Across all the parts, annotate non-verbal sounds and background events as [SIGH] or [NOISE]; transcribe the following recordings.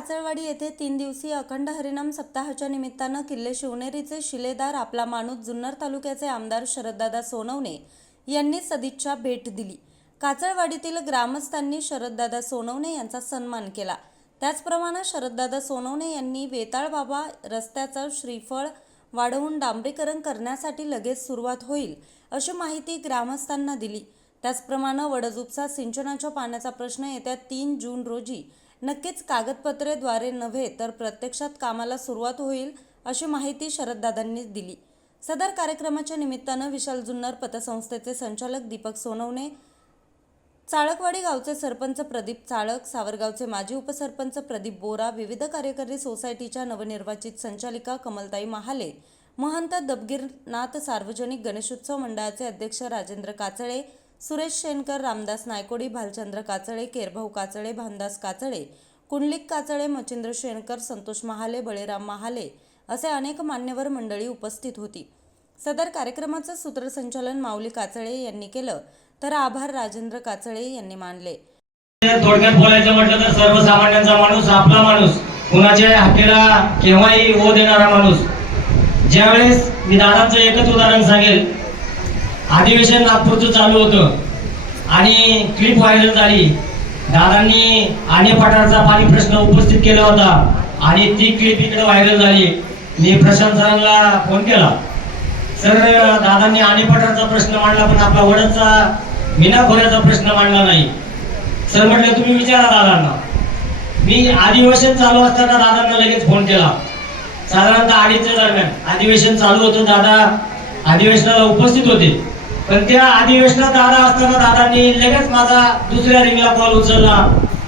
काचळवाडी येथे तीन दिवसीय अखंड हरिनाम सप्ताहाच्या निमित्तानं किल्ले शिवनेरीचे शिलेदार आपला माणूस जुन्नर तालुक्याचे आमदार शरददादा सोनवणे यांनी सदिच्छा भेट दिली. काचळवाडीतील ग्रामस्थांनी शरददादा सोनवणे यांचा सन्मान केला. त्याचप्रमाणे शरददादा सोनवणे यांनी वेताळबाबा रस्त्याचं श्रीफळ वाढवून डांबरीकरण करण्यासाठी लगेच सुरुवात होईल अशी माहिती ग्रामस्थांना दिली. त्याचप्रमाणे वडजुपसा सिंचनाच्या पाण्याचा प्रश्न येत्या तीन जून रोजी नक्कीच कागदपत्रेद्वारे नव्हे तर प्रत्यक्षात कामाला सुरुवात होईल अशी माहिती शरददादांनी दिली. सदर कार्यक्रमाच्या निमित्तानं विशाल जुन्नर पतसंस्थेचे संचालक दीपक सोनवणे चाळकवाडी गावचे सरपंच प्रदीप चाळक सावरगावचे माजी उपसरपंच प्रदीप बोरा विविध कार्यकारी सोसायटीच्या नवनिर्वाचित संचालिका कमलताई महाले महंत दबगीरनाथ सार्वजनिक गणेशोत्सव मंडळाचे अध्यक्ष राजेंद्र काचळे सुरेश शेनकर रामदास नायकोडी भालचंद्र काचळे केरभाऊ काचळे भानदास काचळे कुंडलिक काचळे मचिंद्र शेणकर संतोष महाले बळीराम महाले असे अनेक मान्यवर मंडळी उपस्थित होती. सदर कार्यक्रमाचं सूत्रसंचालन माऊली काचळे यांनी केलं तर आभार राजेंद्र काचळे यांनी मानले. थोडक्यात बोलायचं म्हटलं तर सर्वसामान्यांचा माणूस आपला माणूस कुणाच्या हाकेला केव्हाही ओ देणारा माणूस. ज्यावेळेस मी दादांचं एकच उदाहरण सांगेल अधिवेशन नागपूरचं चालू होतं. आणि क्लिप व्हायरल झाली. दादांनी आणि पठारचा पाणी प्रश्न उपस्थित केला होता. आणि ती क्लिप इकडे व्हायरल झाली. मी प्रशांत सरांना फोन केला. सर दादांनी आणि पठारचा प्रश्न मांडला पण आपला वडदचा मीना खोऱ्याचा प्रश्न मांडला नाही. सर म्हटलं तुम्ही विचारा दादांना. मी अधिवेशन चालू असताना दादांना लगेच फोन केला. साधारणतः अडीचच्या दरम्यान. अधिवेशन चालू होतं दादा अधिवेशनाला उपस्थित होते. पण त्या अधिवेशनात दादा असताना दादांनी लगेच माझा दुसऱ्या रिंगला कॉल उचलला.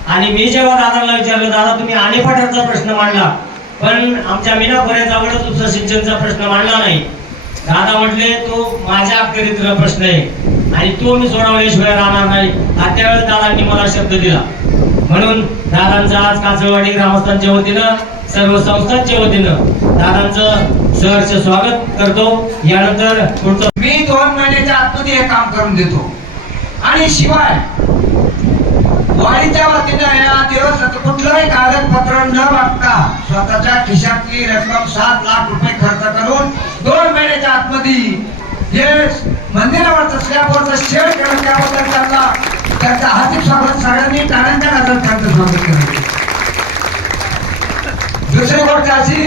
आणि मी जेव्हा दादांना विचारलं दादा तुम्ही आणेपाठाचा प्रश्न मांडला. पण आमच्या मीना खोऱ्याचा तुमचा सिंचनचा प्रश्न मांडला नाही. दादा म्हटले तो माझ्या अखेरीतला प्रश्न आहे आणि तो मी सोडवल्याशिवाय राहणार नाही. त्यावेळेस दादांनी मला शब्द दिला. म्हणून दादांचं आज कासळवाडी ग्रामस्थांच्या वतीनं सर्व संस्थांच्या वतीनं दादांचं सहर्ष स्वागत करतो. यानंतर पुढचं मी दोन महिन्याच्या आतमध्ये हे काम करून देतो. आणि शिवाय वाडीच्या वतीनं या दिवस कुठलंही कागदपत्र न मागता स्वतःच्या खिशातली रक्कम सात लाख रुपये खर्च करून दोन महिन्याच्या आतमध्ये हे मंदिरावरचं स्लॅबवरचं शेड केलं त्याबद्दल त्यांना त्यांचं हार्दिक स्वागत सगळ्यांनी टाळ्यांच्या गजरात त्यांचं स्वागत करायचं दुसरी गोष्ट अशी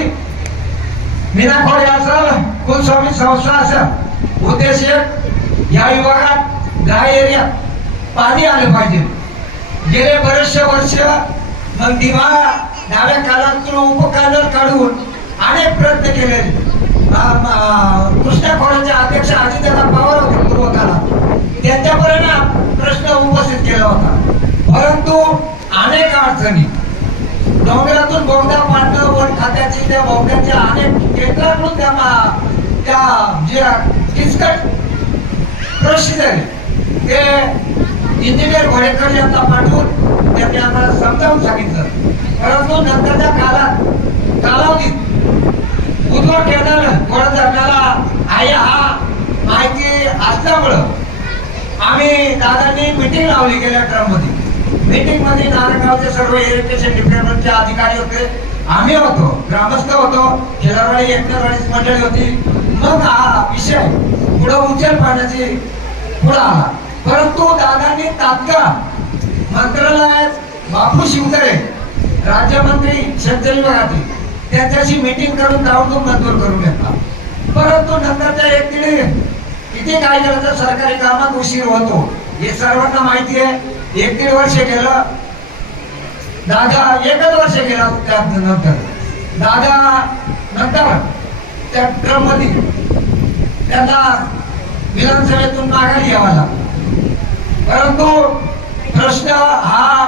मीनाखोरी असं कुलस्वामी संस्था असं उद्देश या विभागात दहा एरियात पाणी आलं पाहिजे. गेले बरेचशे वर्ष मग दिवा डाव्या कालातून उपकालर काढून अनेक प्रयत्न केले. कृष्णा खोड्याचे अध्यक्ष अजितदादा पवार होते पूर्वकाला त्यांच्यापर्यंत प्रश्न उपस्थित केला होता परंतु अनेक अडचणी डोंगरातून बोगदा पाडणं वन खात्याची त्या बोगद्याच्या अनेक केंद्राकडून त्या मा- त्या जे किचकट प्रश्न झाले ते इंजिनियर घोडेकर यांना पाठवून त्यांनी आम्हाला समजावून सांगितलं. परंतु नंतरच्या काळात कालावधीत उद्भव केंद्र गोड धरणाला आहे हा माहिती असल्यामुळं आम्ही दादांनी मिटिंग लावली गेल्या क्रममध्ये. मध्ये मीटिंग नारायणगावचे सर्व इरिगेशन डिपार्टमेंटचे अधिकारी होते. आम्ही होतो ग्रामस्थ होतो शेजारवाडी एकटरवाडीची मंडळी होती. मग हा विषय पुढे उचल पाण्याची पुढे आला. परंतु दादांनी तात्काळ मंत्रालयात बापू शिवकरे राज्यमंत्री शेतकरी विभागातील त्यांच्याशी मीटिंग करून ताबडतोब मंजूर करून घेतला. परंतु नंतरच्या त्या व्यक्तीने किती काय झालं तर सरकारी कामात उशीर होतो. हे सर्वांना माहिती आहे. एक दीड वर्ष गेलं दादा एकच वर्ष गेला त्या नंतर. दादा नंतर त्या ट्रममध्ये त्यांना विधानसभेतून माघारी घ्यावा लागला परंतु प्रश्न हा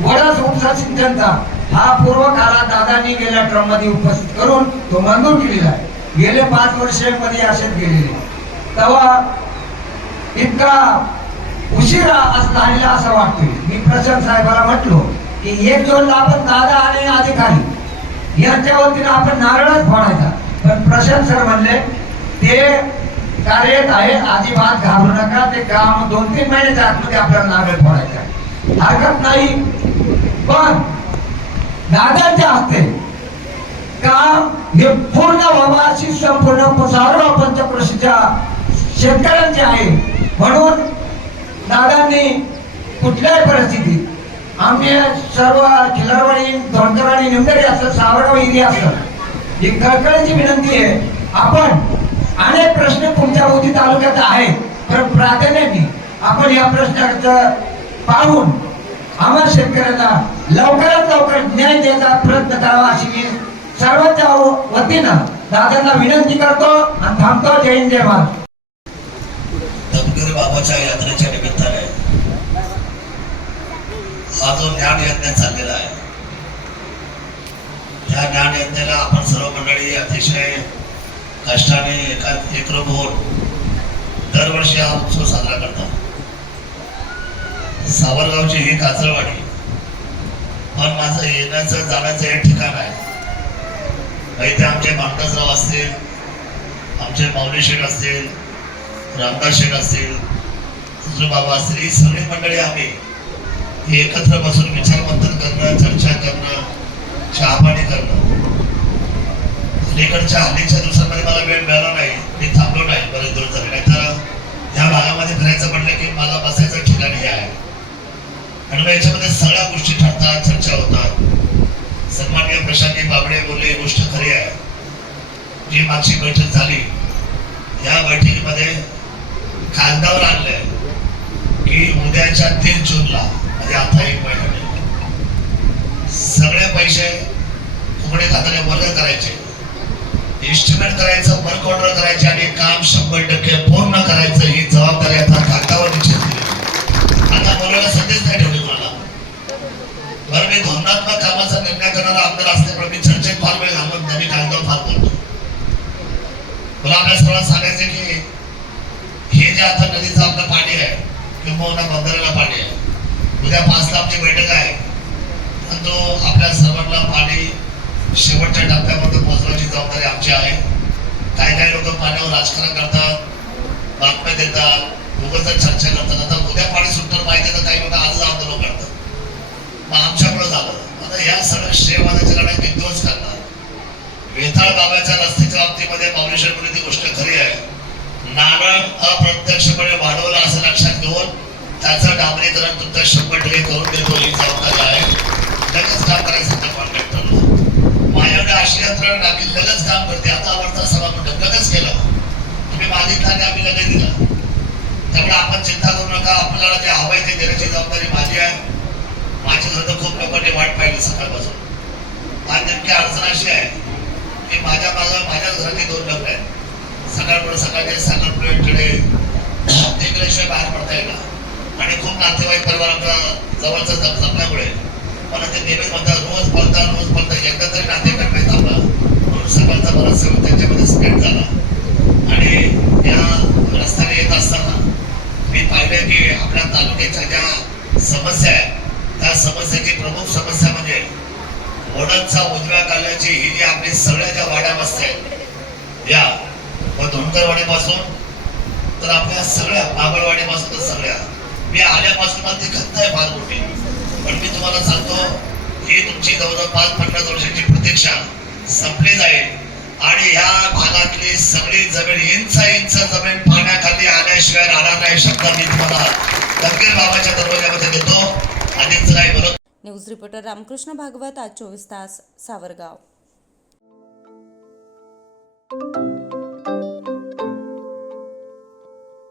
वडाच उपसा सिंचनचा हा पूर्व काळात दादांनी गेल्या ट्रममध्ये उपस्थित करून तो मंजूर केलेला आहे. गेले पाच वर्षमध्ये असेच गेलेले. तेव्हा इतका उशिरा असं झालेला असं वाटतोय. मी प्रशांत साहेबाला म्हटलो की एक जोडला आपण दादा आणि अधिकारी यांच्या वतीनं आपण नारळच फोडायचा. पण प्रशांत सर म्हणले ते कार्यरत आहे अजिबात घाबरू नका ते काम दोन तीन महिन्याच्या आतमध्ये आपल्याला नारळ फोडायचा हरकत नाही. पण दादांच्या हस्ते काम हे पूर्ण व्हावं अशी संपूर्ण सार्व पंचक्रोशीच्या शेतकऱ्यांचे आहे. म्हणून दादांनी कुठल्याही परिस्थितीत आम्ही सर्व खिलारवाडी धोंडकरवाडी निमदरी असं सावरगाव एरिया असं. ही कळकळीची विनंती आहे. आपण अनेक प्रश्न तुमच्या मोदी तालुक्यात आहेत. पण प्राधान्याने आपण या प्रश्नाचं पाहून आम्हा शेतकऱ्यांना लवकरात लवकर न्याय द्यायचा प्रयत्न करावा अशी मी सर्वांच्या वतीनं दादांना विनंती करतो आणि थांबतो. जय हिंद जय महाराज बाबाच्या यात्रेच्या निमित्ताने हा जो ज्ञान यज्ञ चाललेला आहे या ज्ञान यज्ञाला आपण सर्व मंडळी अतिशय कष्टाने एका एकरूप होऊन दरवर्षी हा उत्सव साजरा करतात. सावरगावची ही काजळवाडी पण माझं येण्याचं जाण्याचं एक ठिकाण आहे. इथे आमचे मानदासराव असतील आमचे माऊली शेठ असतील रामदास शेठ असतील बाबा असतील ही सगळी मंडळी आम्ही हे एकत्र बसून विचारमंथन करणं चर्चा करणं चहापाणी करणं. अलीकडच्या हल्लीच्या दिवसांमध्ये मला वेळ मिळाला नाही मी थांबलो नाही बरेच दिवस झाले नाहीतर या भागामध्ये फिरायचं म्हटलं की मला बसायचं ठिकाण हे आहे. आणि मग याच्यामध्ये सगळ्या गोष्टी ठरतात चर्चा होतात. सन्मान्य प्रशांती बाबडे बोलले ही गोष्ट खरी आहे. जी मागची बैठक झाली या बैठकीमध्ये कागदावर आणलंय की उद्याच्या तीन जूनला ते आता एक सगळे पैसे फुकणे खात्याने वर्ग करायचे. इन्स्ट्रुमेंट करायचं वर्क ऑर्डर करायचे आणि काम शंभर टक्के पूर्ण करायचं ही जबाबदारी आता कागदावर निश्चित आता बोलायला संदेश नाही ठेवली मला बरं मी धोरणात्मक कामाचा निर्णय करणारा आमदार असल्यामुळे मी चर्चेत फार वेळ घालून नाही कागदावर फार बोलतो. मला आपल्या सर्वांना सांगायचं की हे जे आता नदीचं आपलं पाणी आहे किंवा बंदराला पाणी आहे उद्या पाच आमची बैठक आहे. तो आपल्या सर्वांना पाणी शेवटच्या टप्प्यामध्ये पोहोचवण्याची जबाबदारी आमची आहे. काही काही लोक पाण्यावर राजकारण करतात बातम्या देतात उगाच चर्चा करतात. आता उद्या पाणी सुटणार माहिती तर काही लोक आजच आंदोलन करतात. मग आमच्यामुळे झालं. आता या सगळ्या श्रेयवादाच्या लढाई विध्वंस करणार. वेताळ बाबाच्या रस्त्याच्या बाबतीमध्ये माऊलीशेठ ती गोष्ट खरी आहे. नारळ अप्रत्यक्षपणे वाढवलं त्याचं डांबरीकरण तुमचा शंभर टक्के करून देतो ही जबाबदारी आहे. लगेच काम करायचं कॉन्टॅक्ट करतो माझ्याकडे अशी यंत्रणा लागली लगेच काम करते. आता आवडता सभा लगेच केलं. तुम्ही मागितला आणि आम्ही लगेच दिलं. त्यामुळे आपण चिंता करू नका. आपल्याला जे हवं ते देण्याची जबाबदारी माझी आहे. माझी घर तर खूप लोकांनी वाट पाहिली सकाळपासून. आज नेमकी अडचण अशी आहे की माझ्या माझ्या माझ्या घरातली दोन लग्न आहेत. सकाळपुढे सकाळचे सकाळपुढे टिळे तिकडेशिवाय [COUGHS] बाहेर पडता येणार. आणि खूप नातेवाईक परिवार आपला जवळचा जप- जपल्यामुळे मला ते नेहमीच म्हणतात रोज बोलता रोज बोलता एकदा तरी नातेवाईक नाही आपला म्हणून सकाळचा बराच वेळ त्यांच्यामध्ये स्पेंड झाला. आणि या रस्त्याने येत असताना मी पाहिलं की आपल्या तालुक्याच्या ज्या समस्या आहेत त्या समस्याची प्रमुख समस्या म्हणजे ओढतचा उजव्या काल्याची ही जी आपली सगळ्या ज्या वाड्या वस्त्या आहेत या व धोंडकरवाडीपासून तर आपल्या सगळ्या बाबळवाडीपासून तर सगळ्या मी आल्यापासून मला ती खंत आहे फार मोठी. पण मी तुम्हाला सांगतो ही तुमची जवळपास पन्नास वर्षाची प्रतीक्षा संपली जाईल. आणि ह्या भागातली सगळी जमीन इंच इंच जमीन पाण्याखाली आल्याशिवाय राहणार नाही शब्द मी तुम्हाला दक्कन बाबाच्या दरवाजामध्ये देतो. आणि काही बरोबर न्यूज रिपोर्टर रामकृष्ण भागवत आज चोवीस तास सावरगाव.